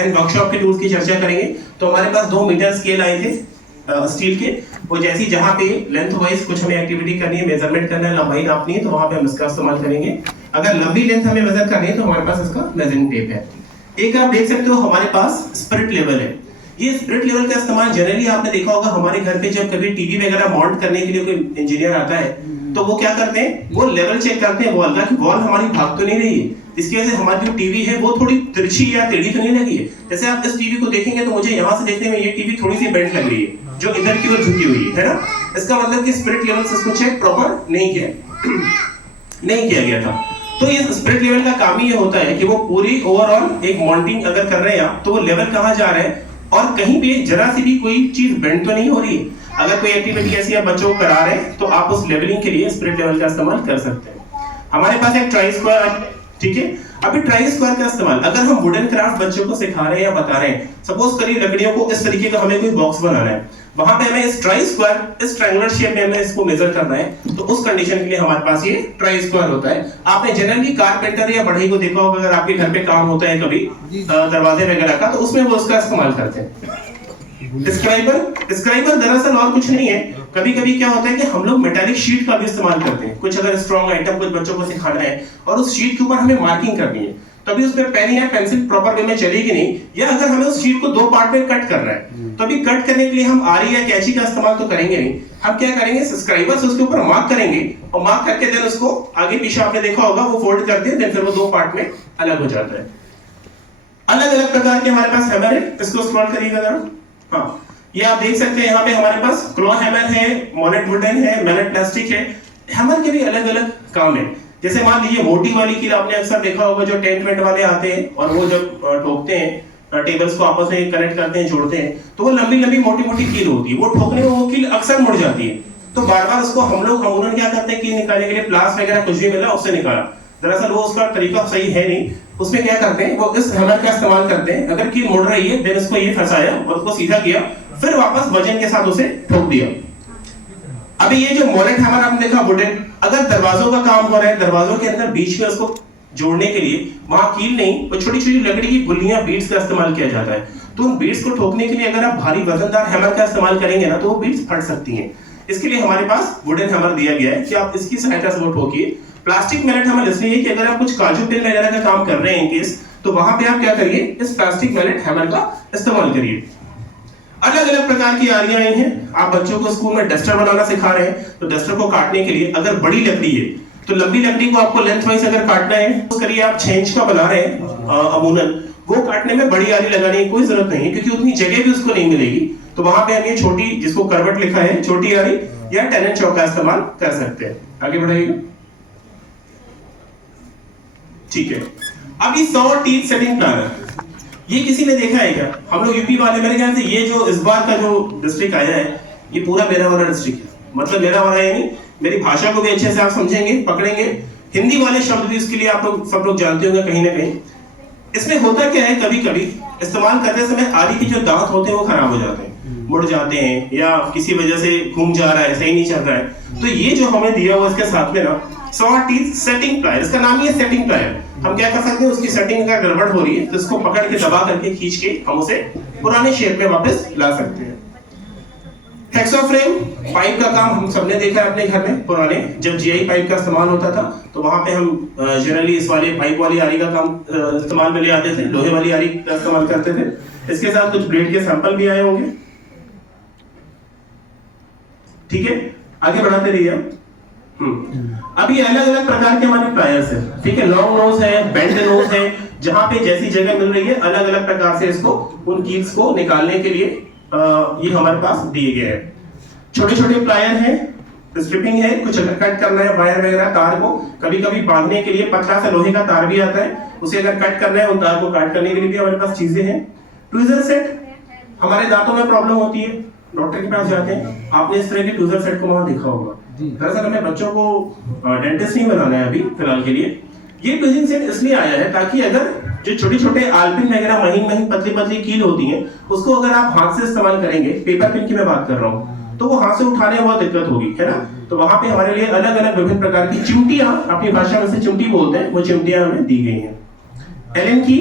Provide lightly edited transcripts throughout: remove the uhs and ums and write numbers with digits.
Workshop के tools की चर्चा करेंगे। तो हमारे पास 2 मीटर स्केल आए थे स्टील के, वो जैसी जहाँ पे लेंथ वाइज कुछ हमें एक्टिविटी करनी है, मेजरमेंट करना है, लंबाई नापनी है, तो वहाँ पे हम इसका इस्तेमाल करेंगे। अगर लंबी लेंथ हमें मेजर करनी है तो हमारे पास इसका मेजरिंग टेप है। एक आप देख सकते हो हमारे पास स्पिरिट लेवल है। ये स्पिरिट लेवल का इस्तेमाल जनरली आपने देखा होगा हमारे घर पे जब कभी टीवी वगैरह माउंट करने के लिए कोई इंजीनियर आता है तो वो क्या करते हैं, वो लेवल चेक करते हैं वॉल का कि वॉल हमारी भाग तो नहीं रही है, इसकी वजह से हमारी जो टीवी है वो थोड़ी तिरछी या टेढ़ी तो नहीं लगी है। जैसे आप इस टीवी को देखेंगे तो मुझे यहाँ से देखने में ये टीवी थोड़ी सी बेंट लग रही है जो इधर की ओर झुकी हुई है ना। इसका मतलब कि स्पिरिट लेवल से इसको चेक प्रॉपर नहीं किया गया था। तो ये स्पिरिट लेवल का काम ही ये होता है कि वो पूरी ओवरऑल एक माउंटिंग अगर कर रहे हैं आप तो वो लेवल कहाँ जा रहा है और कहीं पे जरा सी भी कोई चीज बेंड तो नहीं हो रही है। अगर कोई एक्टिविटी ऐसी आप बच्चों को करा रहे हैं तो आप उस लेवलिंग के लिए स्पिरिट लेवल का इस्तेमाल कर सकते हैं। हमारे पास एक ट्राई स्क्वायर, ठीक है। अभी ट्राई स्क्वायर का इस्तेमाल अगर हम वुडन क्राफ्ट बच्चों को सिखा रहे हैं या बता रहे हैं, सपोज करिए लकड़ियों को इस तरीके का हमें कोई बॉक्स बनाना है, वहां पे हमें इस ट्राई स्क्वायर इस ट्रायंगुलर शेप में हमें इसको मेजर करना है, तो उस कंडीशन के लिए हमारे पास ये ट्राई स्क्वायर होता है। आपने जनरली कारपेंटर या बढ़ई को देखा होगा, अगर आपके घर पे काम होता है कभी दरवाजे वगैरह का, तो उसमें वो उसका इस्तेमाल करते हैं। स्क्राइबर दरअसल और कुछ नहीं है, कभी कभी क्या होता है कि हम लोग मेटालिक शीट का भी इस्तेमाल करते हैं। कुछ अगर स्ट्रॉन्ग आइटम कुछ बच्चों को सिखाना है और उस शीट के ऊपर हमें मार्किंग करनी है, तभी उस पे पेन या पेंसिल प्रॉपर वे में चलेगी नहीं, या अगर हमें उस शीट को 2 पार्ट में कट करना है तो अभी कट करने के लिए हम आरी या कैंची का इस्तेमाल तो करेंगे नहीं। हम क्या करेंगे, स्क्राइबर से उसके ऊपर मार्क करेंगे और मार्क करके देन उसको आगे पीछे आपने देखा होगा वो फोल्ड करते हैं, देन फिर वो 2 पार्ट में अलग हो जाता है। अलग अलग प्रकार के हमारे पास हैमर है, इसको स्क्रॉल करिएगा जरा। हाँ, ये आप देख सकते हैं यहाँ पे हमारे पास क्लॉ हैमर है, मॉनेट वुडन है, मैनेट प्लास्टिक है। हैमर के भी अलग अलग काम है। जैसे मान लीजिए मोटी वाली कील आपने अक्सर देखा होगा, जो टेंट वेंट वाले आते हैं और वो जब ठोकते हैं टेबल्स को आपस में कनेक्ट करते हैं, जोड़ते हैं, तो वो लंबी लंबी मोटी मोटी कील होती है, वो ठोकने में वो कील अक्सर मुड़ जाती है। तो बार बार उसको हम लोग अमूमन क्या करते हैं, कील निकालने के लिए प्लास वगैरह कुछ भी मिला उससे निकाला, दरअसल वो उसका तरीका सही है नहीं। उसमें क्या करते हैं, वो इस हैमर का इस्तेमाल करते हैं। अगर कील मुड़ रही है देन इसको ये फंसाया और उसको सीधा किया, फिर वापस वजन के साथ उसे ठोक दिया। अभी ये जो मॉनेट हैमर आपने देखा वुडन, अगर दरवाजों का काम हो रहा है, दरवाजों के अंदर बीच में उसको जोड़ने के लिए वहां कील नहीं, वो छोटी छोटी लकड़ी की गुल्लियां बीड्स का इस्तेमाल किया जाता है। तो उन बीड्स को ठोकने के लिए अगर आप भारी वजनदार हैमर का इस्तेमाल करेंगे ना तो वो बीड्स फट सकती हैं। इसके लिए हमारे पास वुडन हैमर दिया गया है कि आप इसकी सहायता से वो ठोकिए। प्लास्टिक मैनेट हैमर इसलिए कि अगर आप कुछ काजू पेन वगैरह का काम कर रहे हैं केस, तो वहां पे आप क्या करिए, इस प्लास्टिक मैनेट हैमर का इस्तेमाल करिए। अलग अलग प्रकार की आरियां आई हैं। आप बच्चों को स्कूल में डस्टर बनाना सिखा रहे हैं, तो डस्टर को काटने के लिए अगर बड़ी लकड़ी है तो लंबी लकड़ी को आपको लेंथ वाइज अगर काटना है, तो करिए आप 6 इंच का बना रहे हैं अमूमन, वो काटने में बड़ी आरी लगाने की कोई जरूरत नहीं है क्योंकि उतनी जगह भी उसको नहीं मिलेगी। तो वहां पे हम ये छोटी, जिसको करवट लिखा है, छोटी आरी या 10 इंच चौक का इस्तेमाल कर सकते हैं। आगे बढ़ाइएगा। ठीक है, अभी 100 टीथ सेटिंग प्लानर, ये किसी ने देखा है क्या? हम लोग यूपी वाले, मेरे ख्याल से ये जो इस बार का जो डिस्ट्रिक्ट आया है ये पूरा मेरा वाला डिस्ट्रिक्ट है। मतलब मेरा वाला यानी मेरी भाषा को भी अच्छे से आप समझेंगे, पकड़ेंगे, हिंदी वाले शब्द भी इसके लिए आप लोग सब लोग जानते होंगे कहीं ना कहीं। इसमें होता क्या है, कभी कभी इस्तेमाल करते समय आरी के जो दांत होते हैं वो खराब हो जाते हैं, मुड़ जाते हैं, या किसी वजह से घूम जा रहा है, सही नहीं चल रहा है। तो ये जो हमें दिया हुआ इसके साथ में ना 100 टीथ सेटिंग प्लायर, इसका नाम ही है सेटिंग प्लायर। हम क्या कर सकते हैं, उसकी सेटिंग अगर गड़बड़ हो रही है तो इसको पकड़ के दबा करके खींच के हम उसे पुराने शेप में वापस ला सकते हैं। हेक्सोफ्रेम पाइप का काम हम सबने देखा है अपने घर में, पुराने जब जीआई पाइप का इस्तेमाल होता था तो वहां पे हम जनरली इस वाले पाइप वाली आरी का काम इस्तेमाल में ले आते थे, लोहे वाली आरी का इस्तेमाल करते थे। इसके साथ कुछ ब्लेड के सैंपल भी आए होंगे। ठीक है, आगे बढ़ाते रहिए आप। अभी अलग अलग प्रकार के हमारे प्लायर्स हैं, ठीक है, लॉन्ग नोज है, बेंड नोज है, जहां पे जैसी जगह मिल रही है अलग अलग प्रकार से इसको उन कील्स को निकालने के लिए ये हमारे पास दिए गए हैं। छोटे छोटे प्लायर हैं, स्ट्रिपिंग है, कुछ अगर कट करना है वायर वगैरह, तार को कभी कभी बांधने के लिए पतला सा लोहे का तार भी आता है, उसे अगर कट करना है उन तार को काट करने के लिए भी हमारे पास चीजें हैं। ट्विजर सेट, हमारे दांतों में प्रॉब्लम होती है, डॉक्टर के पास जाते हैं, आपने इस तरह के ट्विजर सेट को वहां देखा होगा। दरअसल हमें बच्चों को डेंटिस्ट नहीं बनाना है अभी फिलहाल के लिए। ये ट्विजिंग सेट इसलिए आया है ताकि अगर जो छोटे छोटे आलपिन वगैरह महीन महीन पतली पतली कील होती हैं, उसको अगर आप हाथ से इस्तेमाल करेंगे, पेपर पिन की मैं बात कर रहा हूँ, तो वो हाथ से उठाने में बहुत दिक्कत होगी, है ना। तो वहां पे हमारे लिए अलग अलग विभिन्न प्रकार की चिमटियां, अपनी भाषा में से चिमटी बोलते हैं, वो चिमटियां हमें दी गई हैं। एलन की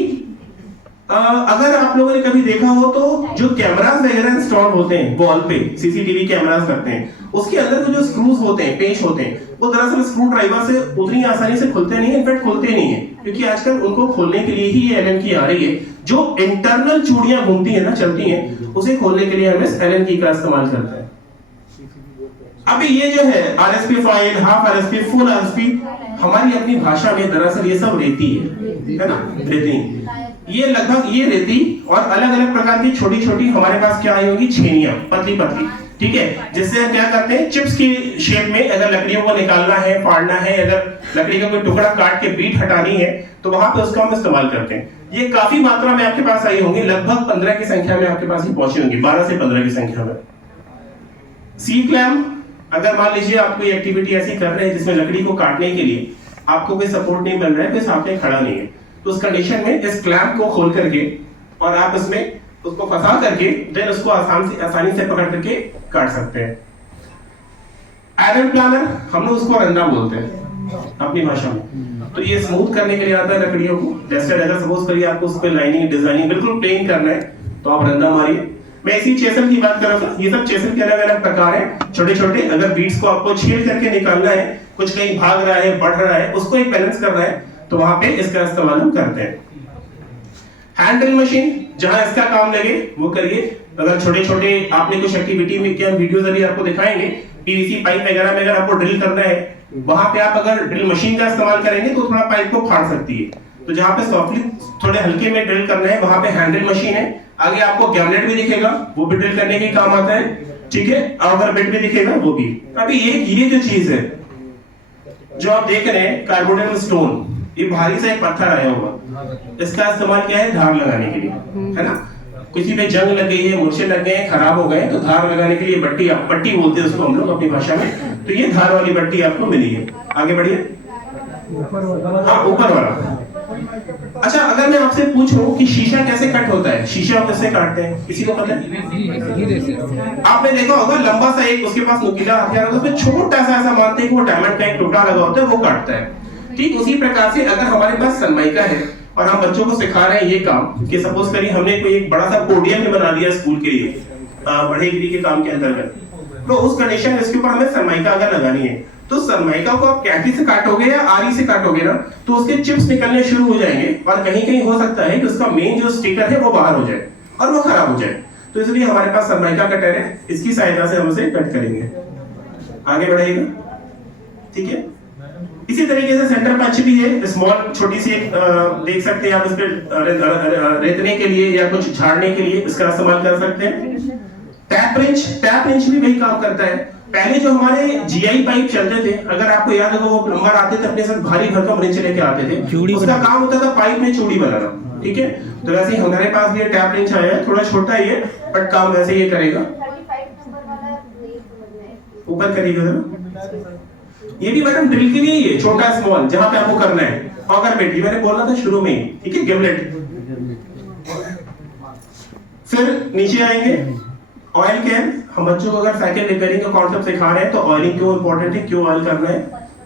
अगर आप लोगों ने कभी देखा हो तो जो कैमरास वगैरह इंस्टॉल होते हैं वॉल पे, सीसीटीवी कैमरास लगते हैं, उसके अंदर के जो स्क्रूज होते हैं, पेंच होते हैं, वो दरअसल स्क्रू ड्राइवर से उतनी आसानी से खुलते नहीं है, इनफैक्ट खुलते नहीं है, क्योंकि आजकल उनको खोलने के लिए ही ये एलन की आ रही है। जो इंटरनल चूड़ियां घूमती है ना, चलती हैं, उसे खोलने के लिए हम इस एलन की का इस्तेमाल करते हैं। अभी ये जो है RSP file, half RSP, full RSP, हमारी अपनी भाषा में दरअसल ये सब रेती है ना, रेती। ये लगभग ये रेती और अलग अलग प्रकार की छोटी छोटी हमारे पास क्या आई होगी, छेनियां, पतली पतली, ठीक है, जिससे हम क्या करते हैं, चिप्स की शेप में अगर लकड़ियों को निकालना है, फाड़ना है, अगर लकड़ी का कोई टुकड़ा काट के बीट हटानी है, तो वहां पे उसका हम इस्तेमाल करते हैं। ये काफी मात्रा में आपके पास आई होंगी, लगभग 15 की संख्या में आपके पास ही पहुंची होंगी, 12 से 15 की संख्या में। सी क्लैम्प, अगर मान लीजिए आप कोई एक्टिविटी ऐसी कर रहे हैं जिसमें लकड़ी को काटने के लिए आपको कोई सपोर्ट नहीं मिल रहा है, कोई सामने खड़ा नहीं है, तो उस कंडीशन में इस क्लैंप को खोल करके और आप इसमें उसको फंसा करके देन उसको आसानी से पकड़ करके काट सकते हैं। आयरन प्लानर, हम लोग उसको रंदा बोलते हैं अपनी भाषा में। तो ये स्मूथ करने के लिए आता है लकड़ियों को। जैसे अगर सपोज करिए आपको उस पे लाइनिंग डिजाइनिंग बिल्कुल प्लेन करना है, तो आप रंदा मारिए। मैं इसी चेसल की बात कर रहा था। ये सब चेसल के अलग अलग प्रकार हैं, छोटे छोटे। अगर बीट्स को आपको छील करके निकालना है, कुछ कहीं भाग रहा है, बढ़ रहा है, उसको एक बैलेंस करना है, तो वहां पे इसका इस्तेमाल हम करते हैं। हैंड ड्रिल मशीन, जहां इसका काम लगे वो करिए। अगर छोटे छोटे आपने कुछ एक्टिविटी में किया, वीडियो जरिए आपको दिखाएंगे, पीवीसी पाइप वगैरह में अगर आपको ड्रिल करना है, वहां पे आप अगर ड्रिल मशीन का इस्तेमाल करेंगे तो थोड़ा पाइप को फाड़ सकती है। तो जहां पे सॉफ्टली थोड़े हल्के में ड्रिल करना है, वहां पे हैंड ड्रिल मशीन है। आगे आपको गैमलेट भी दिखेगा, वो भी ड्रिल करने के काम आता है, ठीक है। ऑवर बिट भी दिखेगा, वो भी। अभी ये जो चीज है जो आप देख रहे हैं, कार्बोनेट स्टोन, ये भारी सा एक पत्थर आया होगा, इसका इस्तेमाल क्या है, धार लगाने के लिए, है ना। किसी पे जंग लग गई है, मूर्छे लग गए, खराब हो गए, तो धार लगाने के लिए पट्टी बोलते हैं उसको हम लोग अपनी भाषा में। तो ये धार वाली पट्टी आपको मिली है। आगे बढ़िए। हाँ, ऊपर वाला। अच्छा, अगर मैं आपसे पूछूं कि शीशा कैसे कट होता है, शीशा कैसे काटते हैं, किसी को पता है? आपने देखा होगा, लंबा सा एक उसके पास नुकीला हथियार होता है, उसमें छोटा सा ऐसा मानते हैं कि वो डायमंड का एक टुकड़ा लगा होता है, वो काटता है। ठीक उसी प्रकार से अगर हमारे पास सनमाइका है और हम बच्चों को सिखा रहे हैं ये काम, कि सपोज करिए हमने कोई एक बड़ा सा पोडियम भी बना दिया स्कूल के लिए, बढ़ेगिरी के काम के अंतर्गत, तो उस कंडीशन में इसके ऊपर हमें सनमाइका अगर लगानी है, तो सनमाइका को आप कैंची से काटोगे या आरी से काटोगे ना, तो उसके चिप्स निकलने शुरू हो जाएंगे और कहीं कहीं हो सकता है कि उसका मेन जो स्टिकर है वो बाहर हो जाए और वो खराब हो जाए। तो इसलिए हमारे पास सनमाइका कटर है, इसकी सहायता से हम उसे कट करेंगे। आगे बढ़ेगा, ठीक है। इसी तरीके से सेंटर पंच भी है, स्मॉल छोटी सी एक देख सकते हैं आप, इस पे रेतने के लिए या कुछ झाड़ने के लिए इसका इस्तेमाल कर सकते हैं। टैप रिंच भी वही काम करता है। पहले जो हमारे जीआई पाइप चलते थे, अगर आपको याद होगा, वो प्लम्बर आते थे अपने साथ भारी भरकम रिंच लेके आते थे, उसका काम होता था पाइप में चूड़ी बनाना, ठीक है। तो वैसे ही हमारे पास भी टैप रिंच आया है, थोड़ा छोटा ही है बट काम वैसे ही करेगा। ऊपर करिएगा जरा। ये भी मैडम ड्रिल के लिए ही है, छोटा स्मॉल, जहां पे आपको करना है। ऑगर बेट, ये मैंने बोला था शुरू में ही, ठीक है। गिमलेट। फिर नीचे आएंगे, ऑयल कैन। हम बच्चों को अगर साइकिल रिपेयरिंग का कॉन्सेप्ट सिखा रहे हैं तो ऑयलिंग क्यों इंपॉर्टेंट है, क्यों ऑयल करना है,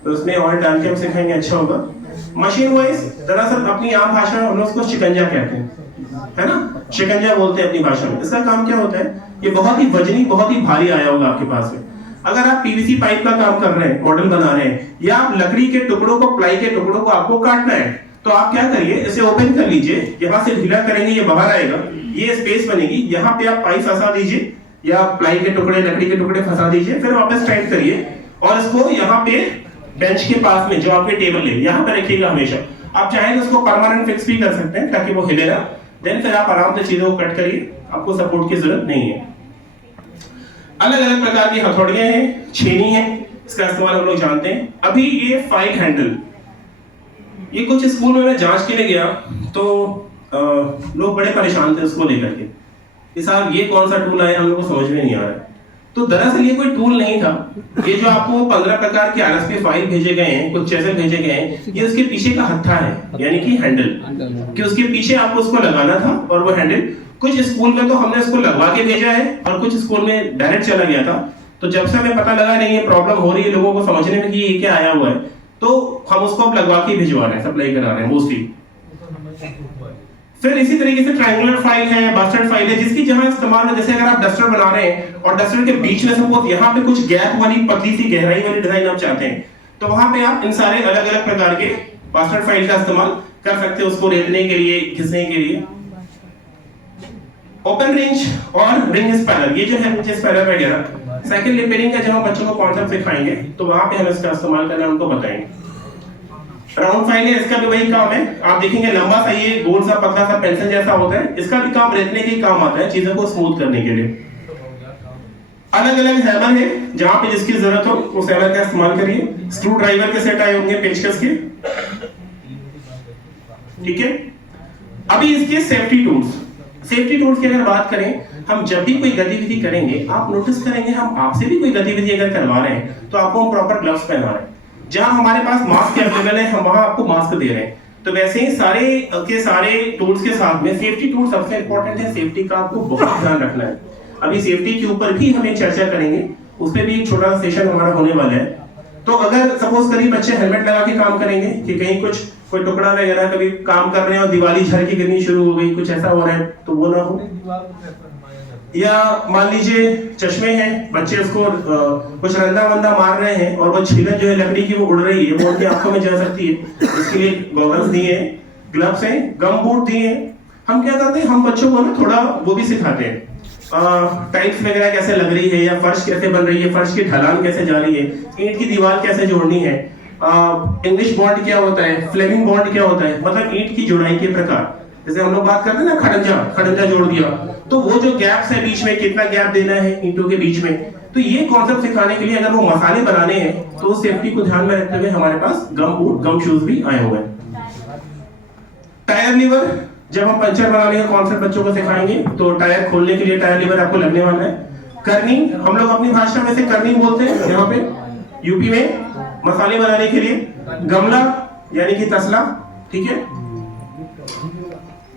तो उसमें ऑयल डाल के हम सिखाएंगे, अच्छा होगा। मशीन वाइज, दरअसल अपनी आम भाषा में हम लोग उसको शिकंजा कहते हैं, है ना, शिकंजा बोलते हैं अपनी भाषा में। इसका काम क्या होता है, ये बहुत ही वजनी, बहुत ही भारी आया होगा आपके पास में। अगर आप पीवीसी पाइप का काम कर रहे हैं, मॉडल बना रहे हैं, या आप लकड़ी के टुकड़ों को, प्लाई के टुकड़ों को आपको काटना है, तो आप क्या करिए, इसे ओपन कर लीजिए, यहाँ से ढीला करेंगे, ये बाहर आएगा, ये स्पेस बनेगी, यहाँ पे आप पाइप फंसा दीजिए या प्लाई के टुकड़े, लकड़ी के टुकड़े फंसा दीजिए, फिर वापस टाइट करिए और इसको यहाँ पे बेंच के पास में जो आपके टेबल है, यहाँ पे रखिएगा हमेशा। आप चाहें तो उसको परमानेंट फिक्स भी कर सकते हैं ताकि वो हिले ना, देन फिर आप आराम से चीजों को कट करिए, आपको सपोर्ट की जरूरत नहीं है। अलग अलग प्रकार की हथौड़ियां हैं, छेनी है, इसका इस्तेमाल हम लोग जानते हैं। अभी ये फाइल हैंडल, ये कुछ स्कूल में मैं जांच के लिए गया तो लोग बड़े परेशान थे उसको लेकर के, कि साहब ये कौन सा टूल आया, हम लोग को समझ में नहीं आ रहा है। तो दरअसल ये कोई टूल नहीं था, ये जो आपको 15 प्रकार के RSP फाइल भेजे गए हैं, कुछ चेजल भेजे गए हैं, ये उसके पीछे का हत्था है, यानी कि हैंडल, कि उसके पीछे आपको उसको लगाना था और वो हैंडल। कुछ स्कूल में तो हमने इसको लगवा के भेजा है और कुछ स्कूल में डायरेक्ट चला गया था। तो जब से हमें पता लगा नहीं ये प्रॉब्लम हो रही है लोगों को समझने में कि ये क्या आया हुआ है, तो हम उसको अब लगवा के भिजवा रहे हैं, सप्लाई करा रहे हैं मोस्टली। फिर इसी तरीके से ट्रायंगुलर फाइल है, बास्टर्ड फाइल है, जिसकी जहां इस्तेमाल है, जैसे अगर आप डस्टर बना रहे हैं और डस्टर के बीच में सपोज यहाँ पे कुछ गैप वाली पतली सी गहराई वाली डिजाइन आप चाहते हैं, तो वहां पे आप इन सारे अलग अलग प्रकार के बास्टर्ड फाइल का इस्तेमाल कर सकते हैं उसको रेतने के लिए, घिसने के लिए। ओपन रेंज और रिंग स्पैनर, ये जो है रिंग स्पैनर वगैरह साइकिल रिपेयरिंग का जब हम बच्चों को कॉन्सेप्ट सिखाएंगे तो वहां पे हम इसका इस्तेमाल करना उनको बताएंगे। राउंड फाइल है, इसका भी वही काम है। आप देखेंगे लंबा सा ये गोल सा पतला सा पेंसिल जैसा होता है, इसका भी काम रेतने के ही काम आता है, चीजों को स्मूथ करने के लिए। अलग अलग हैमर है, जहां पे जिसकी जरूरत हो उस हैमर का इस्तेमाल करिए। स्क्रू ड्राइवर के सेट आए होंगे पेचकस के, ठीक है। अभी इसके सेफ्टी टूल्स की अगर बात करें, हम जब भी कोई गतिविधि करेंगे आप नोटिस करेंगे हम आपसे भी कोई गतिविधि अगर करवा रहे हैं तो आपको हम प्रॉपर ग्लव्स पहना रहे हैं। जहां हमारे पास मास्क अवेलेबल है हम वहां आपको मास्क दे रहे हैं। तो वैसे ही सारे टूल्स के साथ में सेफ्टी टूल सबसे इंपॉर्टेंट है, सेफ्टी का आपको बहुत ध्यान रखना है। अभी सेफ्टी के ऊपर भी हम एक चर्चा करेंगे, उस पर भी एक छोटा सेशन हमारा होने वाला है। तो अगर सपोज करिए बच्चे हेलमेट लगा के काम करेंगे कि कहीं कोई टुकड़ा वगैरह कभी काम कर रहे हैं और दीवाली झड़की गिरनी शुरू हो गई, कुछ ऐसा हो रहा है तो वो ना हो। या मान लीजिए चश्मे हैं, बच्चे उसको कुछ रंदा वंदा मार रहे हैं और वो छीलन जो है लकड़ी की वो उड़ रही है, वो उनकी आंखों में जा सकती है, इसके लिए गॉगल्स दिए हैं, ग्लव्स हैं, गम बूट दिए हैं। हम क्या करते हैं, हम बच्चों को ना थोड़ा वो भी सिखाते हैं, टाइल्स वगैरह कैसे लग रही है या फर्श कैसे बन रही है, फर्श की ढलान कैसे जा रही है, ईंट की दीवार कैसे जोड़नी है, इंग्लिश बॉन्ड क्या होता है, फ्लेमिंग बॉन्ड क्या होता है, मतलब ईंट की जुड़ाई के प्रकार। जैसे हम लोग बात करते हैं ना खड़ंजा जोड़ दिया, तो वो जो गैप्स है बीच में, कितना गैप देना है ईंटों के बीच में, तो ये कॉन्सेप्ट सिखाने के लिए अगर वो मसाले बनाने हैं तो सेफ्टी को ध्यान में रखते हुए हमारे पास गम बूट, गम शूज भी आए हुए हैं। टायर लीवर, जब हम पंचर बनाने का कॉन्सेप्ट बच्चों को सिखाएंगे तो टायर खोलने के लिए टायर लीवर आपको लगने वाला है। करनी, हम लोग अपनी भाषा में से करनी बोलते हैं, यहाँ पे यूपी में मसाले बनाने के लिए। गमला यानी कि तसला, ठीक है।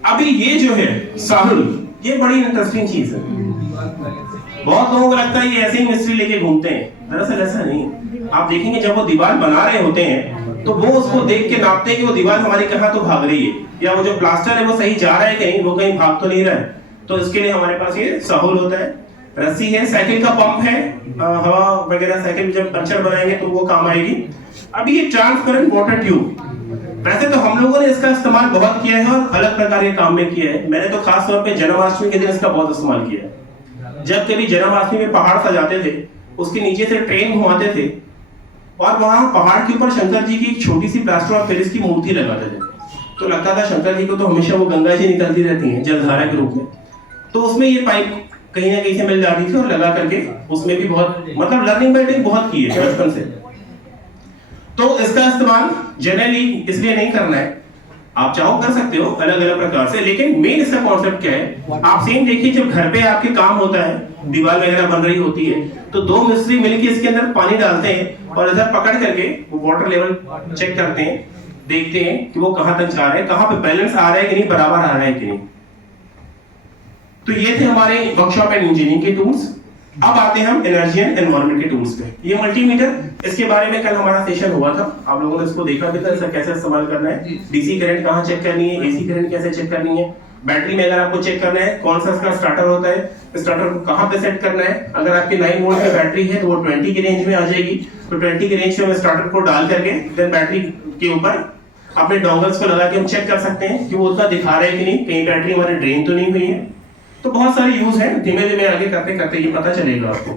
अभी ये जो है साहुल, ये बड़ी इंटरेस्टिंग चीज है। बहुत लोगों को लगता है ये ऐसे ही मिस्त्री लेके घूमते हैं, दरअसल ऐसा नहीं। आप देखेंगे जब वो दीवार बना रहे होते हैं तो वो उसको देख के नापते हैं कि वो दीवार हमारी कहाँ तो भाग रही है, या वो जो प्लास्टर है वो सही जा रहा है कहीं, वो कहीं भाग तो नहीं रहा है। तो इसके लिए हमारे पास ये साहुल होता है। रस्सी है, साइकिल का पंप है, हवा वगैरह साइकिल जब पंचर बनाएंगे तो वो काम आएगी। अभी ये ट्रांसपेरेंट वाटर ट्यूब, वैसे तो हम लोगों ने इसका इस्तेमाल बहुत किया है और अलग प्रकार के काम में किया है। मैंने तो खास तौर पे जन्माष्टमी के दिन इसका बहुत इस्तेमाल किया है। जब कभी जन्माष्टमी में पहाड़ सजाते थे, उसके नीचे से ट्रेन घुमाते थे और वहां पहाड़ के ऊपर शंकर जी की एक छोटी सी प्लास्टर ऑफ पेरिस की मूर्ति लगाते थे, तो लगता था शंकर जी को तो हमेशा वो गंगा जी निकलती रहती हैं जलधारा के रूप में, तो उसमें ये पाइप कहीं ना कहीं से मिल जाती थी और लगा करके उसमें भी बहुत मतलब लर्निंग बाइटिंग बहुत की है बचपन से। तो इसका इस्तेमाल जनरली इसलिए नहीं करना है, आप चाहो कर सकते हो अलग अलग प्रकार से, लेकिन मेन इसका कॉन्सेप्ट क्या है, आप सेम देखिए जब घर पे आपके काम होता है, दीवार वगैरह बन रही होती है, तो दो मिस्त्री मिलकर इसके अंदर पानी डालते हैं और इधर पकड़ करके वो वाटर लेवल चेक करते हैं, देखते हैं कि वो कहां तक जा रहा है, कहां पे बैलेंस आ रहा है कि नहीं, बराबर आ रहा है कि नहीं। तो ये थे हमारे वर्कशॉप एंड इंजीनियरिंग के टूल्स। अब आते हैं हम एनर्जी एंड एनवायरनमेंट के टूल्स पे। ये मल्टीमीटर, इसके बारे में कल हमारा सेशन हुआ था, आप लोगों ने इसको देखा भी था, इसका कैसे इस्तेमाल करना है, डीसी करंट कहाँ चेक करनी है, एसी करंट कैसे चेक करनी है, बैटरी में अगर आपको चेक करना है कौन सा इसका स्टार्टर होता है, स्टार्टर को कहाँ पे सेट करना है। अगर आपकी 9 वोल्ट की बैटरी है तो वो 20 की रेंज में आ जाएगी, तो 20 की रेंज में हम स्टार्टर को डाल करके देन बैटरी के ऊपर अपने डोंगल्स को लगा के हम चेक कर सकते हैं कि वो उतना दिखा रहा है कि नहीं, कहीं बैटरी हमारी ड्रेन तो नहीं हुई है। तो बहुत सारे यूज है, धीमे धीमे आगे करते करते ये पता चलेगा आपको।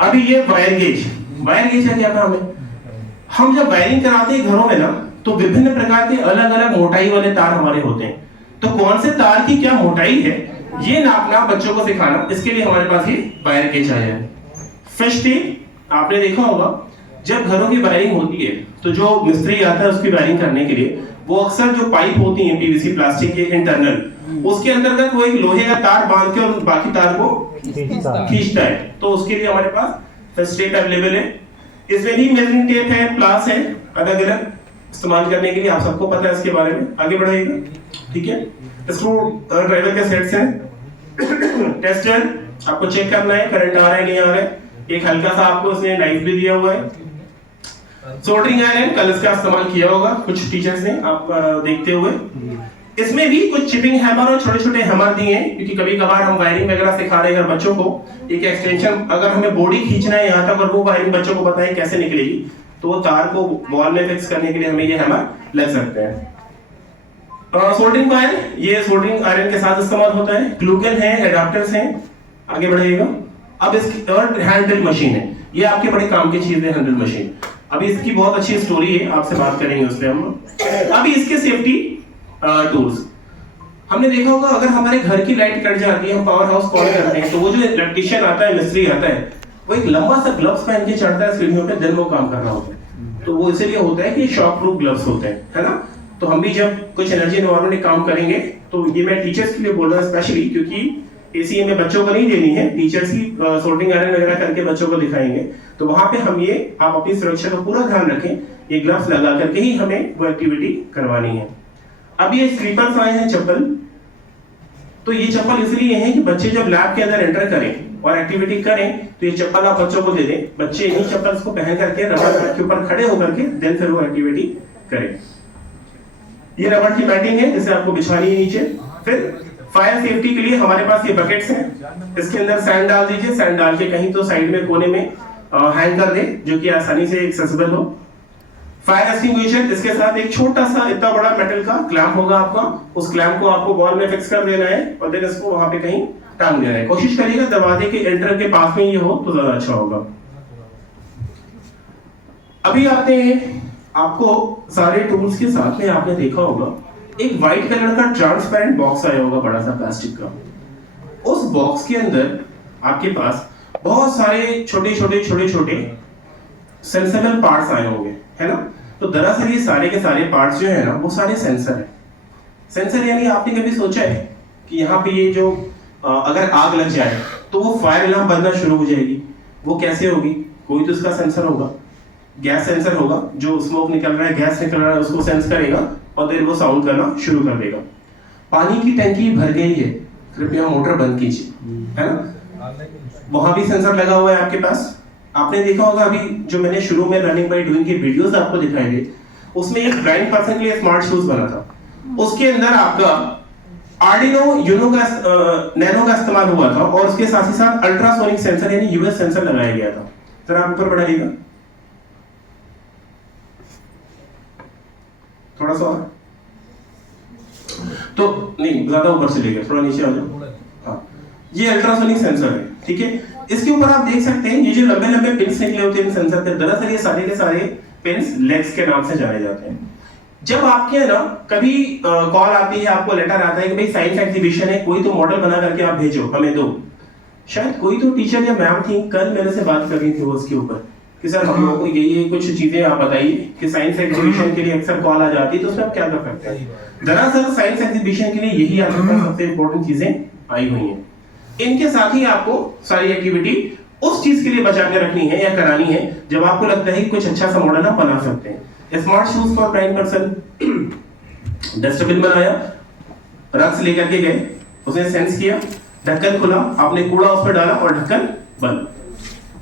अभी ये वायर गेज, वायर गेज का क्या काम है, हम जब वायरिंग कराते हैं घरों में ना, तो विभिन्न प्रकार के अलग अलग मोटाई वाले तार हमारे होते हैं, तो कौन से तार की क्या मोटाई है ये नापना बच्चों को सिखाना, इसके लिए हमारे पास ये वायर गेज आया है। फिश टेप आपने देखा होगा, जब घरों की वायरिंग होती है तो जो मिस्त्री आता है उसकी वायरिंग करने के लिए वो अक्सर जो पाइप होती है पीवीसी प्लास्टिक के इंटरनल, उसके अंतर्गत वो एक लोहे का तार बांध के और बाकी तार को खींचता है, तो उसके लिए हमारे पास फिश टेप अवेलेबल है। इसमें भी मेजरिंग टेप है, प्लास है, अलग अलग इस्तेमाल करने के लिए, आप सबको पता है इसके बारे में, आगे बढ़ाइएगा, ठीक है। स्क्रू ड्राइवर के सेट्स हैं, टेस्टर आपको चेक करना है करंट आ रहा है नहीं आ रहा है, एक हल्का सा आपको इसमें नाइफ भी दिया हुआ है। सोल्डरिंग आयरन, कल इसका इस्तेमाल किया होगा कुछ टीचर्स ने आप देखते हुए। इसमें भी कुछ चिपिंग हैमर और छोटे छोटे हैमर दिए हैं, क्योंकि कभी कभार हम वायरिंग वगैरह सिखा रहे हैं अगर बच्चों को एक एक्सटेंशन, अगर हमें बॉडी खींचना है यहाँ तक और वो वायरिंग बच्चों को बताएं कैसे निकलेगी, तो वो तार को वॉल में फिक्स करने के लिए हमें ये हैमर लग सकते हैं। सोल्डरिंग वायर, ये सोल्डरिंग आयरन के साथ इस्तेमाल होता है। ग्लू गन है, एडाप्टर्स हैं, आगे बढ़िएगा। अब इसकी और हैंड ड्रिल मशीन है, ये आपके बड़े काम की चीज है हैंड ड्रिल मशीन। अभी इसकी बहुत अच्छी स्टोरी है, आपसे बात करेंगे उस पर हम। अभी इसके सेफ्टी टूल्स, हमने देखा होगा अगर हमारे घर की लाइट कट जाती है, हम पावर हाउस कॉल करते हैं, तो वो जो इलेक्ट्रिशियन आता है, मिस्त्री आता है, वो एक लंबा सा ग्लव्स पहन के चढ़ता है सीढ़ियों पे, दिन वो काम कर रहा होता है। तो वो इसीलिए होता है कि शॉक प्रूफ ग्लव्स होते हैं, है ना। तो हम भी जब कुछ एनर्जी एनवायरनमेंट में काम करेंगे, तो ये मैं टीचर्स के लिए बोल रहा हूँ स्पेशली, क्योंकि एसी में बच्चों को नहीं देनी है, टीचर्स ही सोल्डरिंग आयरन वगैरह करके बच्चों को दिखाएंगे। तो वहां पे हम ये, आप अपनी सुरक्षा का पूरा ध्यान रखें, ये ग्लव्स लगा करके ही हमें वो एक्टिविटी करवानी है। अब ये स्लीपर्स आए हैं, चप्पल, तो ये चप्पल इसलिए है कि बच्चे जब लैब के अंदर एंटर करें और एक्टिविटी करें, तो ये चप्पल आप बच्चों को दे दें, बच्चे इन्हीं चप्पल को पहन करके रबर मैट के ऊपर खड़े होकर के देन फिर वो एक्टिविटी करें। ये रबर की मैटिंग है, जिसे आपको बिछानी है नीचे। फिर फायर सेफ्टी के लिए हमारे पास ये बकेट्स हैं, इसके अंदर सैंड डाल दीजिए, सैंड डाल के कहीं तो साइड में कोने में हैंग कर दें, जो कि आसानी से एक्सेसिबल हो। फायर एक्सटिंग्विशर, इसके साथ एक छोटा सा इतना बड़ा मेटल का क्लैंप होगा आपका, उस क्लैंप को आपको वॉल में फिक्स कर देना है और देन इसको वहां पे कहीं टांग देना है। कोशिश करिएगा दरवाजे के एंटर के पास में ये हो तो ज्यादा अच्छा होगा। अभी आते हैं, आपको सारे टूल्स के साथ में आपने देखा होगा एक व्हाइट कलर का ट्रांसपेरेंट बॉक्स आया होगा, बड़ा सा प्लास्टिक का। उस बॉक्स के अंदर आपके पास बहुत सारे छोटे छोटे सेंसेबल पार्ट्स आए होंगे, है ना। तो दरअसल ये सारे के सारे पार्ट्स जो है ना, वो सारे सेंसर है। सेंसर यानी आपने कभी सोचा है कि यहाँ पे ये जो अगर आग लग जाए तो वो फायर अलार्म बजना शुरू हो जाएगी, वो कैसे होगी? कोई तो इसका सेंसर होगा, गैस सेंसर होगा, जो स्मोक निकल रहा है, गैस निकल रहा है, उसको सेंस करेगा और फिर वो साउंड करना शुरू कर देगा। पानी की टंकी भर गई है, कृपया मोटर बंद कीजिए, है ना। वहां भी सेंसर लगा हुआ है आपके पास। आपने देखा होगा अभी जो मैंने शुरू में रनिंग बाय डूइंग की वीडियोस आपको दिखाई थे, उसमें एक ब्लाइंड पर्सन के लिए स्मार्ट शूज बना था, उसके अंदर आपका आर्डिनो यूनो का नैनो का इस्तेमाल हुआ था और उसके साथ ही साथ अल्ट्रासोनिक सेंसर यानी यूएस सेंसर लगाया गया था। जरा आप ऊपर बढ़ाइएगा थोड़ा सा, तो नहीं ज्यादा ऊपर चले गए, थोड़ा नीचे आ जाओ। हाँ, ये अल्ट्रासोनिक सेंसर है, ठीक है। इसके ऊपर आप देख सकते हैं ये जो लंबे लंबे पिन्स निकले होते हैं सेंसर पे, दरअसल ये सारे के सारे पिन्स लेग्स के नाम से जाने जाते हैं। जब आपके ना कभी कॉल आती है, आपको लेटर आता है कि भाई साइंस एग्जीबिशन है, कोई तो मॉडल बना करके आप भेजो हमें दो, शायद कोई तो टीचर या मैम थी कल मेरे से बात कर रही थी वो उसके ऊपर कि सर हम लोगों को ये कुछ चीजें आप बताइए कि साइंस एग्जीबिशन के लिए अक्सर कॉल आ जाती है, तो उसमें आप क्या कर सकते हैं। दरअसल साइंस एग्जीबिशन के लिए यही आपके पास सबसे इंपॉर्टेंट चीजें आई हुई हैं। इनके साथ ही आपको सारी एक्टिविटी उस चीज के लिए बचा के रखनी है या करानी है जब आपको लगता है कि कुछ अच्छा सा मॉडल आप बना सकते हैं। Smart shoes for blind person, dustbin बनाया, रक्स लेकर के गए, उसने सेंस किया, ढक्कन खुला, आपने कूड़ा उस पर डाला और ढक्कन बंद।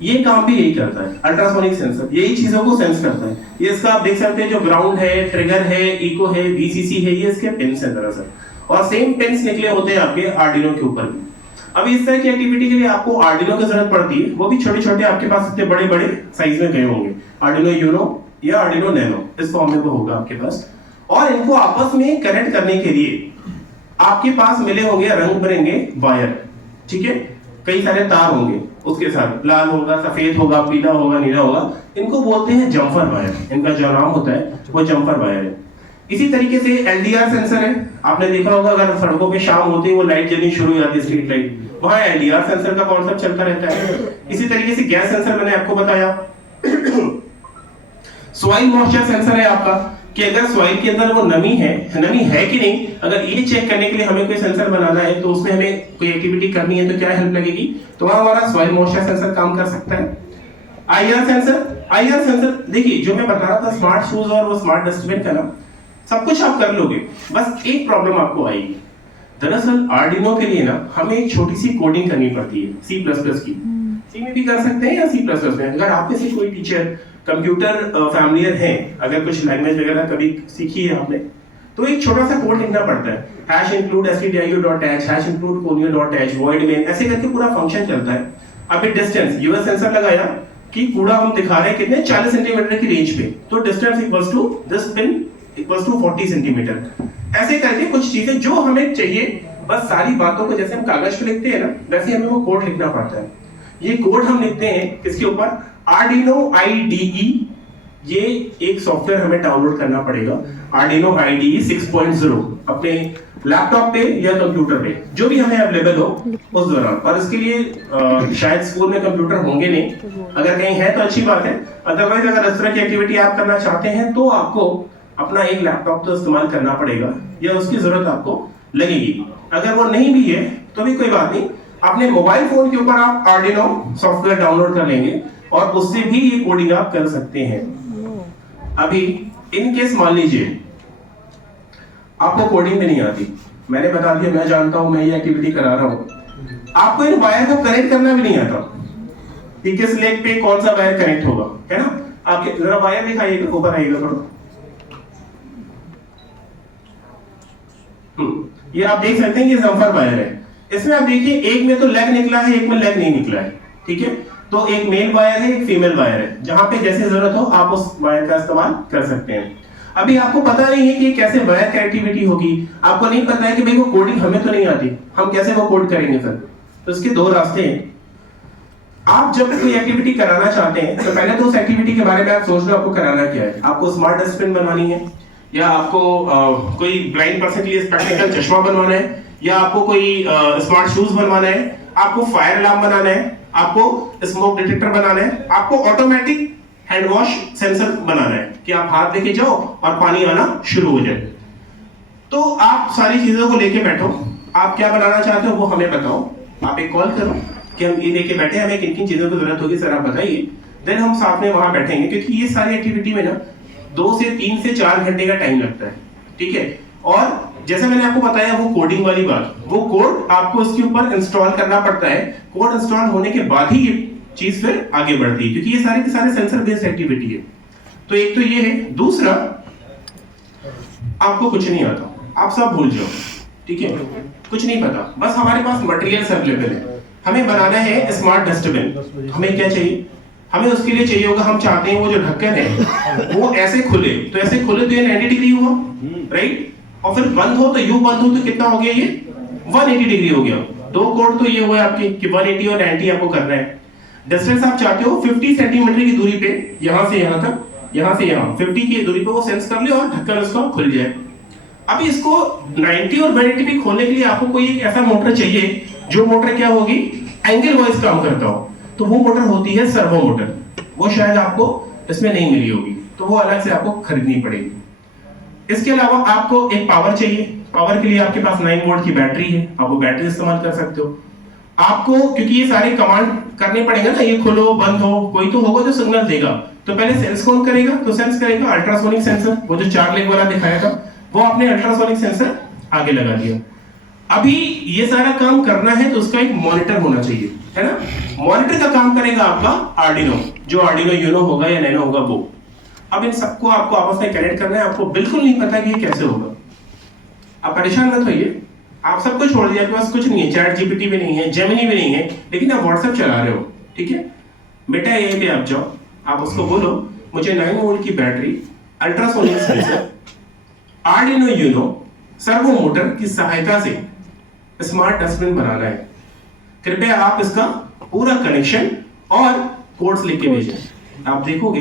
ये काम भी यही करता है, अल्ट्रासोनिक सेंसर यही चीजों को सेंस करता है। ये इसका आप देख सकते हैं जो ग्राउंड है, ट्रिगर है, इको है, वीसीसी है, ये इसके पिन्स हैं दरअसल, और सेम पिन्स निकले होते हैं आपके आर्डिनो के ऊपर भी। अब इस तरह की एक्टिविटी के लिए आपको आर्डिनो की जरूरत पड़ती है, वो भी छोटे छोटे, आपके पास इतने बड़े बड़े साइज में गए होंगे, आर्डिनो यूनो या आर्डिनो नैनो, इस फॉर्म में वो होगा आपके पास। और इनको आपस में कनेक्ट करने के लिए आपके पास मिले होंगे रंग बिरंगे वायर, ठीक है, कई सारे तार होंगे, उसके साथ लाल होगा, सफेद होगा, पीला होगा, नीला होगा, इनको बोलते हैं जम्पर वायर, इनका जो नाम होता है वो जम्पर वायर है। इसी तरीके से एलडीआर सेंसर है, आपने देखा होगा अगर सड़कों पे शाम होती है वो लाइट जलनी शुरू हो जाती है, स्ट्रीट लाइट, वहां एलडीआर सेंसर का कॉन्सेप्ट चलता रहता है। इसी तरीके से गैस सेंसर मैंने आपको बताया। सॉइल मॉइस्चर सेंसर है आपका कि अगर सॉइल के अंदर वो नमी है कि नहीं, अगर ये चेक करने के लिए हमें कोई सेंसर बनाना है तो उसमें हमें कोई एक्टिविटी करनी है तो क्या हेल्प लगेगी, तो वहां हमारा सॉइल मॉइस्चर सेंसर काम कर सकता है। आईआर सेंसर देखिए जो मैं बता रहा था स्मार्ट शूज और वो स्मार्ट डस्टबिन का ना, सब कुछ आप कर लोगे, बस एक प्रॉब्लम आपको आएगी। दरअसल आर्डिनो के लिए ना हमें एक छोटी सी कोडिंग करनी पड़ती है C++ की, सी में भी कर सकते हैं या C++ में। अगर आप में से कोई टीचर कंप्यूटर फैमिलियर है, अगर कुछ लैंग्वेज वगैरह कभी सीखी है आपने, तो एक छोटा सा कोड लिखना पड़ता है, hash include stdio.h, hash include conio.h, void main, ऐसे करके पूरा फंक्शन चलता है। अभी डिस्टेंस यूएस सेंसर लगाया कि कूड़ा हम दिखा रहे हैं कितने 40 सेंटीमीटर की रेंज पे, तो distance equals to this pin equals to 40 centimetre. ऐसे करके कुछ चीजें जो हमें चाहिए, बस सारी बातों को जैसे हम कागज पे लिखते हैं ना, वैसे हमें वो कोड लिखना पड़ता है। ये कोड हम लिखते हैं किसके ऊपर, Arduino IDE, ये एक सॉफ्टवेयर हमें डाउनलोड करना पड़ेगा, Arduino IDE 6.0 अपने लैपटॉप पे या कंप्यूटर पे, जो भी हमें अवेलेबल हो उस दौरान। और इसके लिए शायद स्कूल में कंप्यूटर होंगे नहीं, अगर कहीं है तो अच्छी बात है, अदरवाइज अगर इस तरह की एक्टिविटी आप करना चाहते हैं तो आपको अपना एक लैपटॉप तो इस्तेमाल करना पड़ेगा या उसकी जरूरत आपको लगेगी। अगर वो नहीं भी है तो भी कोई बात नहीं, अपने मोबाइल फोन के ऊपर आप Arduino सॉफ्टवेयर डाउनलोड कर लेंगे और उससे भी ये कोडिंग आप कर सकते हैं। अभी इन केस मान लीजिए आपको कोडिंग भी नहीं आती, मैंने बता दिया मैं जानता हूं, मैं ये एक्टिविटी करा रहा हूं, आपको इन वायर को कनेक्ट करना भी नहीं आता कि किस लेग पे कौन सा वायर कनेक्ट होगा, है ना। आपके जरा वायर दिखाइएगा, ऊपर आइएगा थोड़ा। ये आप देख सकते हैं कि जम्फर वायर है, इसमें आप देखिए एक में तो लेग निकला है, एक में लेग नहीं निकला है, ठीक है। तो एक मेल वायर है, एक फीमेल वायर है, जहां पे जैसे जरूरत हो आप उस वायर का इस्तेमाल कर सकते हैं। अभी आपको पता नहीं है कि कैसे वायर कनेक्टिविटी होगी, आपको नहीं पता है कि भाई वो कोडिंग हमें तो नहीं आती, हम कैसे वो कोड करेंगे फिर। तो इसके दो रास्ते हैं। आप जब कोई एक्टिविटी कराना चाहते हैं तो पहले तो उस एक्टिविटी के बारे में आप सोच लो आपको कराना क्या है। आपको स्मार्ट डस्टबिन बनवानी है, या आपको कोई ब्लाइंड पर्सन के लिए स्पेक्टिकल चश्मा बनवाना है, या आपको कोई स्मार्ट शूज बनवाना है, आपको फायर अलार्म बनाना है, आपको स्मोक डिटेक्टर बनाना है, आपको ऑटोमेटिक हैंड वॉश सेंसर बनाना है कि आप हाथ लेके जाओ और पानी आना शुरू हो जाए। तो आप सारी चीजों को लेके बैठो, आप क्या बनाना चाहते हो वो हमें बताओ, आप एक कॉल करो कि हम ये लेके बैठे, हमें किन किन चीजों की जरूरत होगी सर आप बताइए, देन हम साथ में वहां बैठेंगे, क्योंकि ये सारी एक्टिविटी में ना 2 से 3 से 4 घंटे का टाइम लगता है, ठीक है। और जैसे मैंने आपको बताया वो कोडिंग वाली बात, वो कोड आपको इसके ऊपर इंस्टॉल करना पड़ता है, कोड इंस्टॉल होने के बाद ही ये चीज फिर आगे बढ़ती है, क्योंकि ये सारे के सारे सेंसर बेस्ड एक्टिविटी है। तो एक तो ये है, दूसरा आपको कुछ नहीं आता, आप सब भूल जाओ, ठीक है, कुछ नहीं पता, बस हमारे पास मटेरियल्स अवेलेबल है। हमें बनाना है स्मार्ट डस्टबिन, हमें क्या चाहिए, हमें उसके लिए चाहिए होगा, हम चाहते हैं वो जो ढक्कन है वो ऐसे खुले, तो ऐसे खुले तो ये 90 डिग्री हुआ, राइट, और फिर बंद हो तो यू बंद हो तो कितना हो गया, ये 180 डिग्री हो गया। दो कोड तो ये हुए आपके कि 180 और 90 आपको करना है। डिस्टेंस आप चाहते हो 50 सेंटीमीटर की दूरी पे, यहां से यहां तक, यहां से यहां 50 की दूरी पे वो सेंस कर ले और ढक्कन उसका खुल जाए। अब इसको 90 और 180 पे खोलने के लिए आपको कोई एक ऐसा मोटर चाहिए जो मोटर क्या होगी, एंगल वाइज काम करता हो, तो वो मोटर होती है सर्वो मोटर, वो शायद आपको इसमें नहीं मिली होगी, तो वो अलग से आपको खरीदनी पड़ेगी। इसके अलावा आपको एक पावर चाहिए, पावर के लिए आपके पास 9 वोल्ट की बैटरी है, आप वो बैटरी इस्तेमाल कर सकते हो। आपको क्योंकि ये सारे कमांड करने पड़ेंगे ना, ये खोलो बंद हो, कोई तो होगा जो सिग्नल देगा, तो पहले सेंस कौन करेगा, तो सेंस करेगा अल्ट्रासोनिक सेंसर, वो जो 4 लेग वाला दिखाया था, वो आपने अल्ट्रासोनिक सेंसर आगे लगा दिया। अभी ये सारा काम करना है तो उसका एक मॉनिटर होना चाहिए, है ना। मॉनिटर का काम करेगा आपका Arduino, जो Arduino Uno होगा या Nano होगा वो। अब इन सबको आपको आपस में कनेक्ट करना है, आपको बिल्कुल नहीं पता कि ये कैसे होगा, आप परेशान मत होइए, आप सब कुछ छोड़ दिया, आपके पास कुछ नहीं है, चैट जीपीटी भी नहीं है, जेमिनी भी नहीं है, लेकिन आप व्हाट्सएप चला रहे हो, ठीक है। बेटा यहीं पे आप जाओ, आप उसको बोलो मुझे 9 वोल्ट की battery, ultrasonic sensor, Arduino Uno, servo motor की सहायता से स्मार्ट डस्टबिन बनाना है, कृपया आप इसका पूरा कनेक्शन और कोड्स लिख के भेजें। आप देखोगे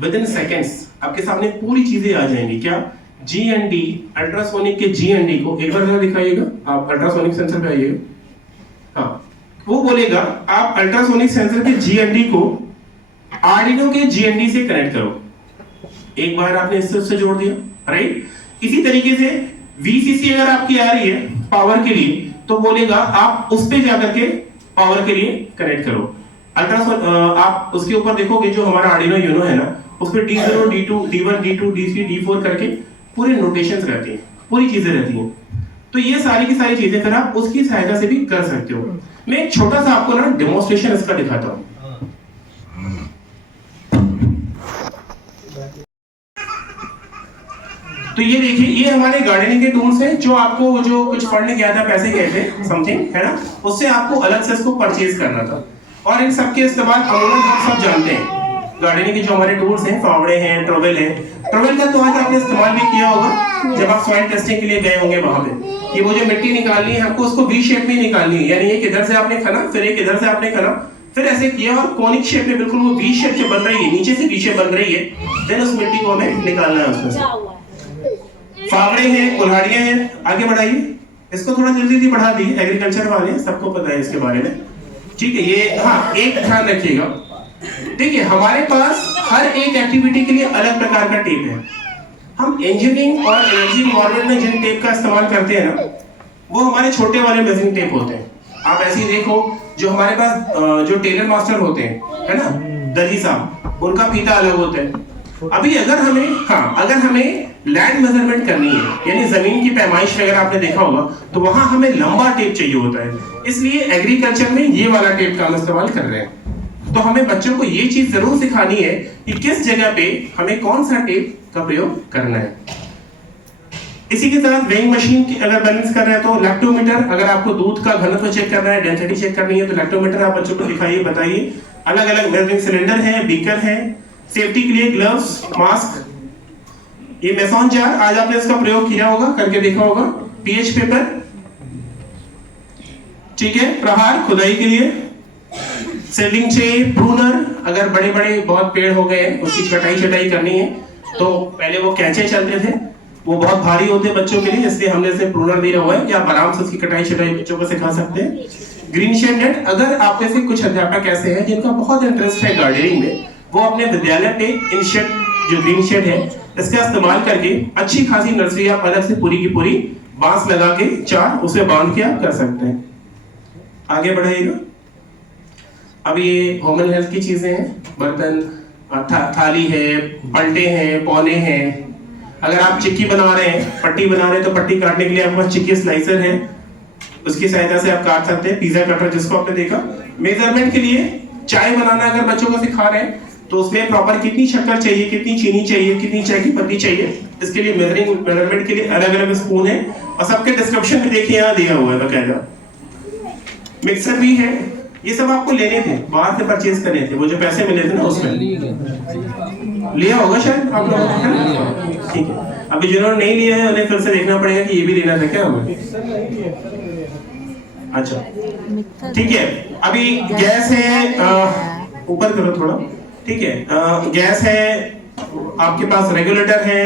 विद इन सेकेंड्स आपके सामने पूरी चीजें आ जाएंगी। क्या GND, अल्ट्रासोनिक के GND को एक बार जरा दिखाइएगा, आप अल्ट्रासोनिक सेंसर पे आइएगा, हाँ, वो बोलेगा आप अल्ट्रासोनिक सेंसर के GND को Arduino के GND से कनेक्ट करो, एक बार आपने इससे जोड़ दिया, राइट। इसी तरीके से VCC अगर आपकी आ रही है पावर के लिए, तो बोलेगा आप उस पे जाकर के पावर के लिए कनेक्ट करो। अल्ट्रासोनिक आप उसके ऊपर देखोगे जो हमारा Arduino Uno है ना, उस पे D0, D2, D1, D2, D3, D4 करके पूरे नोटेशंस रहती हैं, पूरी चीजें रहती हैं। तो ये सारी की सारी चीजें फिर आप उसकी सहायता से भी कर सकते हो। मैं एक छोटा सा आपको ना डेमोन्स्ट्रेशन इसका दिखाता हूँ। तो ये देखिए, ये हमारे गार्डनिंग के टूल्स हैं जो आपको जो कुछ फंड गया था, पैसे गए थे समथिंग, है ना, उससे आपको अलग से इसको परचेज करना था। और इन सब के इस्तेमाल अमूमन हम सब जानते हैं। गार्डनिंग के जो हमारे टूल्स हैं, फावड़े हैं, ट्रबल है। ट्रबल का तो आज आपने इस्तेमाल भी किया होगा जब आप सॉइल टेस्टिंग के लिए गए होंगे वहां पे। ये वो जो मिट्टी निकालनी है हमको, उसको वी शेप में निकालनी है, यानी एक इधर से आपने खना, फिर एक इधर से आपने खना, फिर ऐसे किया और कोनिक शेप में बिल्कुल वो वी शेप जो बन रही है, नीचे से वी शेप बन रही है, देन उस मिट्टी को हमें निकालना है उसमें से। फावड़े हैं, कुल्हाड़ियां हैं, आगे बढ़ाइए। इसको थोड़ा जल्दी जल्दी बढ़ा दी, एग्रीकल्चर वाले सबको पता है इसके बारे में, ठीक है। ये हाँ, एक ध्यान रखिएगा, देखिए हमारे पास हर एक एक्टिविटी के लिए अलग प्रकार का टेप है। हम इंजीनियरिंग और एनर्जी इन्वायरमेंट में जिन टेप का इस्तेमाल करते हैं ना, वो हमारे छोटे वाले मेजरिंग टेप होते हैं। आप ऐसे ही देखो, जो हमारे पास जो टेलर मास्टर होते हैं, है ना, दर्जी साहब, उनका फीता अलग होता है। अभी अगर हमें लैंड मेजरमेंट करनी है, यानी जमीन की पैमाइश वगैरह आपने देखा होगा, तो वहां हमें लंबा टेप चाहिए होता है। इसलिए एग्रीकल्चर में ये वाला टेप का हम इस्तेमाल कर रहे हैं। तो हमें बच्चों को ये चीज जरूर सिखानी है कि किस जगह पे हमें कौन सा टेप का प्रयोग करना है। इसी के साथ वेइंग मशीन की अगर बैलेंस कर रहे हैं तो लैक्टोमीटर, अगर आपको दूध का घनत्व चेक करना है, डेंसिटी चेक करनी है, तो लैक्टोमीटर आप बच्चों को दिखाइए, बताइए। अलग अलग मेजरिंग सिलेंडर है, बीकर है, सेफ्टी के लिए ग्लव्स, मास्क। ये मेसॉन जार, आज आपने इसका प्रयोग किया होगा, करके देखा होगा। पीएच पेपर, ठीक है, प्रहार खुदाई के लिए, सेलिंग ट्रे, प्रूनर, अगर बड़े बड़े बहुत पेड़ हो गए उसकी कटाई छटाई करनी है तो पहले वो कैंचे चलते थे, वो बहुत भारी होते हैं बच्चों के लिए, इसलिए हमने इसे प्रूनर दिया हुआ है कि आप आराम से उसकी कटाई छटाई बच्चों को सिखा सकते हैं। ग्रीन शेड नेट, अगर आप में से कुछ अध्यापक ऐसे हैं जिनका बहुत इंटरेस्ट है गार्डनिंग में, वो अपने विद्यालय पे इन शेड, जो ग्रीन शेड है, इसका इस्तेमाल करके अच्छी खासी नर्सरी आप अलग से पूरी की पूरी बांस लगा के चार उसमें बांध के आप कर सकते हैं। आगे बढ़ाइएगा। अब ये ह्यूमन हेल्थ की चीजें हैं, बर्तन, थाली है, पलटे हैं, पौने हैं। अगर आप चिक्की बना रहे हैं, पट्टी बना रहे हैं, तो पट्टी काटने के लिए आपके पास चिक्की स्लाइसर है, उसकी सहायता से आप काट सकते हैं। पिज्जा कटर जिसको आपने देखा। मेजरमेंट के लिए चाय बनाना अगर बच्चों को सिखा रहे हैं तो उसमें प्रॉपर कितनी शक्कर चाहिए, कितनी चीनी चाहिए, कितनी चाय की पत्ती चाहिए, इसके लिए मेजरमेंट के लिए अलग अलग स्पून है और सबके डिस्क्रिप्शन भी देखिए यहाँ दिया हुआ है बकायदा। मिक्सर भी है, ये सब आपको लेने थे, बाहर से परचेज करने थे, वो जो पैसे मिले थे ना उसमें लिया होगा शायद आप लोगों ने, ठीक है। अभी जिन्होंने नहीं लिया है उन्हें फिर से देखना पड़ेगा कि ये भी लेना था क्या हमें। अच्छा ठीक है। अभी गैस है, ऊपर करो थोड़ा, ठीक है। गैस है, आपके पास रेगुलेटर है,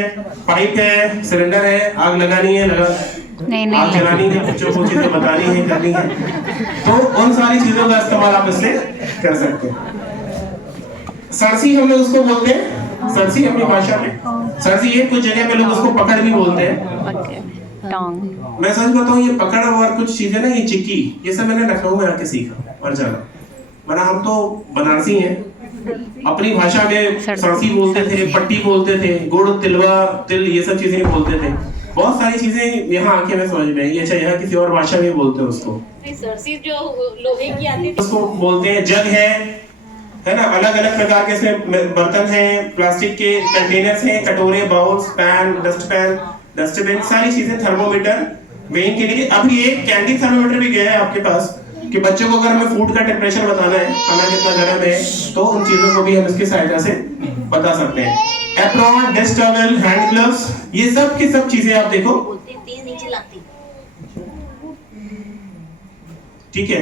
पाइप है, सिलेंडर है, आग लगानी है, आग जलानी है, बच्चों को चीजें बतानी है, करनी है, तो उन सारी चीजों का इस्तेमाल आप इससे कर सकते हैं। सरसी हम लोग उसको बोलते हैं, सरसी अपनी भाषा में। सरसी है, कुछ जगह पे लोग उसको पकड़ भी बोलते हैं। मैं सच बताऊं, ये पकड़ और कुछ चीजें ना, ये चिक्की, ये सब मैंने लखनऊ में आके सीखा और जाना। वरना हम तो बनारसी हैं, अपनी भाषा में सरसी बोलते थे, पट्टी बोलते थे, गुड़, तिलवा, तिल, ये सब चीजें बोलते थे। बहुत सारी चीजें यहाँ आके मैं समझ में आई। अच्छा, यहाँ किसी और भाषा में बोलते हैं उसको, सरसी जो लोहे की आती है उसको बोलते हैं। जग है ना, अलग अलग प्रकार के इसमें बर्तन हैं, प्लास्टिक के कंटेनर्स हैं, कटोरे, बाउल्स, पैन, डस्टबिन, सारी चीजें। थर्मोमीटर वेइंग के लिए। अब ये कैंडी थर्मोमीटर भी गया है आपके पास कि बच्चों को अगर हमें फूड का टेम्परेचर बताना है, खाना कितना गर्म है, तो उन चीजों को भी हम इसकी सहायता से बता सकते हैं। Apron, dish towel, hand gloves, ये सब की सब चीजें आप देखो, ठीक है,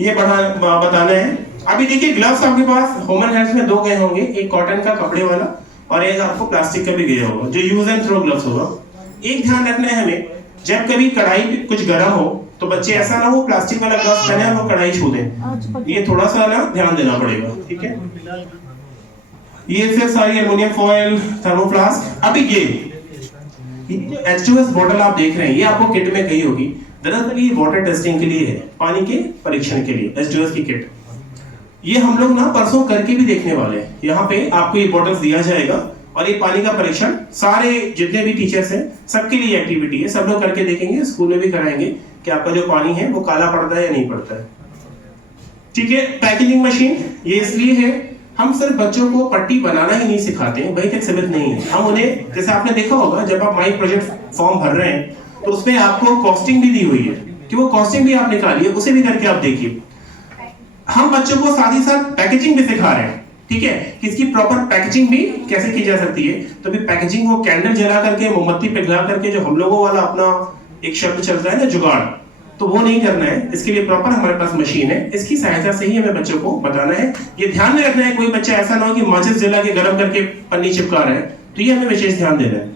ये बताना है। अभी देखिए ग्लव्स आपके पास ह्यूमन हेल्थ में दो गए होंगे, एक कॉटन का कपड़े वाला और एक आपको प्लास्टिक का भी गया होगा, जो यूज एंड थ्रो ग्लव्स होगा। एक ध्यान रखना है हमें, जब कभी कढ़ाई कुछ गर्म हो तो बच्चे ऐसा ना हो प्लास्टिक वाला ग्लव्स पहने और वो कढ़ाई छू दें, ये थोड़ा सा ना ध्यान देना पड़ेगा, ठीक है। ये फिर सारी एल्युमिनियम फॉइल, थर्मोफ्लास्क। अभी ये H2S बोतल आप देख रहे हैं, ये आपको किट में कही होगी, दरअसल ये वाटर टेस्टिंग के लिए है, पानी के परीक्षण के लिए H2S की किट। ये हम लोग ना परसों करके भी देखने वाले हैं। यहाँ पे आपको ये बॉटल्स दिया जाएगा और ये पानी का परीक्षण सारे जितने भी टीचर्स हैं सबके लिए एक्टिविटी है, सब लोग करके देखेंगे, स्कूल में भी कराएंगे कि आपका जो पानी है वो काला पड़ता है या नहीं पड़ता है, ठीक है। पैकेजिंग मशीन ये इसलिए है हम सिर्फ बच्चों को पट्टी बनाना ही नहीं सिखाते हैं, वही तक सीमित नहीं है। हम उन्हें, जैसे आपने देखा होगा जब आप माई प्रोजेक्ट फॉर्म भर रहे हैं तो उसमें आपको कॉस्टिंग भी दी हुई है कि वो कॉस्टिंग भी आप निकालिए, उसे भी करके आप देखिए। हम बच्चों को साथ ही साथ पैकेजिंग भी सिखा रहे हैं, ठीक है, कि इसकी प्रॉपर पैकेजिंग भी कैसे की जा सकती है। तो भी पैकेजिंग को कैंडल जला करके, मोमबत्ती पिघला करके, जो हम लोगों वाला अपना एक शब्द चलता है ना जुगाड़, तो वो नहीं करना है। इसके लिए प्रॉपर हमारे पास मशीन है, इसकी सहायता से ही हमें बच्चों को बताना है। ये ध्यान में रखना है कोई बच्चा ऐसा ना हो कि माचिस जला के गर्म करके पन्नी चिपका रहा है, तो ये हमें विशेष ध्यान देना है।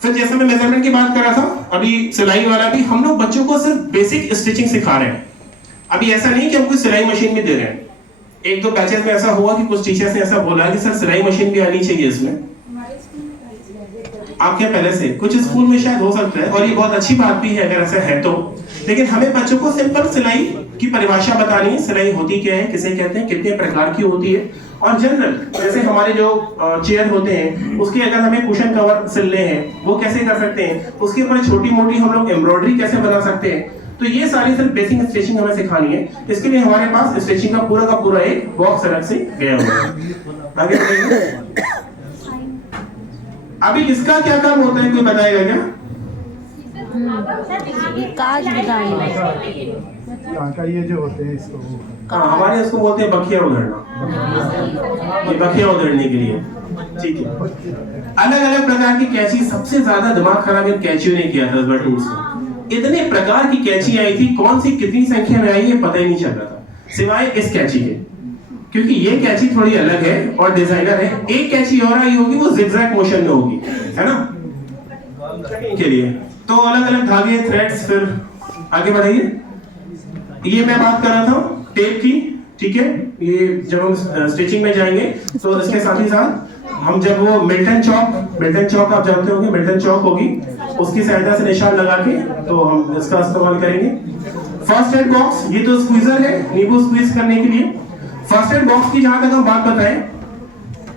फिर जैसे मैं मेजरमेंट की बात कर रहा था, अभी सिलाई वाला भी हम लोग बच्चों को सिर्फ बेसिक स्टिचिंग सिखा रहे हैं। अभी ऐसा नहीं कि हम कोई सिलाई मशीन भी दे रहे हैं। एक दो बैचेस में ऐसा हुआ कि कुछ टीचर्स ने ऐसा बोला कि सर सिलाई मशीन भी आनी चाहिए इसमें। आपके पहले से कुछ स्कूल में शायद हो सकता है, और ये बहुत अच्छी बात भी है अगर ऐसा है तो, लेकिन हमें बच्चों को सिंपल सिलाई की परिभाषा बतानी है। सिलाई होती क्या है, किसे कहते हैं, कितने प्रकार की होती है, और जनरल जैसे हमारे जो चेयर होते हैं उसके अगर हमें कुशन कवर सिलने हैं वो कैसे कर सकते हैं, उसके ऊपर छोटी मोटी हम लोग एम्ब्रॉयडरी कैसे बना सकते हैं। तो ये सारी सिर्फ बेसिक स्टिचिंग हमें सिखानी है। इसके लिए हमारे पास स्टिचिंग का पूरा एक बॉक्स अलग से गया हुआ है। आगे बढ़ेंगे। अभी इसका क्या काम होता है, कोई बताएगा क्या? काज बताइए। टांका ये जो होते हैं इसको, हाँ, हमारे इसको बोलते हैं बखिया उधेड़ना। ये बखिया उधेड़ने के लिए, ठीक है। अलग अलग प्रकार की कैंची, सबसे ज्यादा दिमाग खराब इन कैंचियों ने किया था इस बार टूल्स में। इतने प्रकार की कैंची आई थी, कौन सी कितनी संख्या में आई ये पता ही नहीं चल रहा था, सिवाय इस कैंची के, क्योंकि ये कैंची थोड़ी अलग है और डिजाइनर है। एक कैंची और आई होगी, वो जिगजैग मोशन में होगी, है ना, के लिए। तो अलग अलग धागे, थ्रेड्स। फिर आगे बढ़ाइए। ये मैं बात कर रहा था टेप की, ठीक है। ये जब हम स्टिचिंग में जाएंगे तो इसके साथ ही साथ हम जब वो मिल्टन चौक आप जानते होंगे, मिल्टन चौक होगी, उसकी सहायता से निशान लगा के तो हम इसका इस्तेमाल करेंगे। फर्स्ट एड बॉक्स, ये तो स्क्वीजर है नींबू स्क्वीज करने के लिए। फर्स्ट एड बॉक्स की जहां तक हम बात बताएं,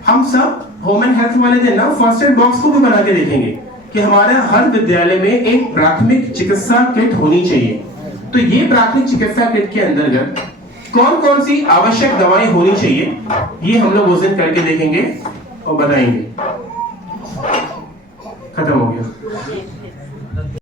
हम सब होम एंड हेल्थ वाले दिन ना फर्स्ट एड बॉक्स को भी बना के देखेंगे कि हमारे हर विद्यालय में एक प्राथमिक चिकित्सा किट होनी चाहिए। तो ये प्राथमिक चिकित्सा किट के अंतर्गत कौन कौन सी आवश्यक दवाएं होनी चाहिए, ये हम लोग उस दिन करके देखेंगे और बताएंगे। खत्म हो गया।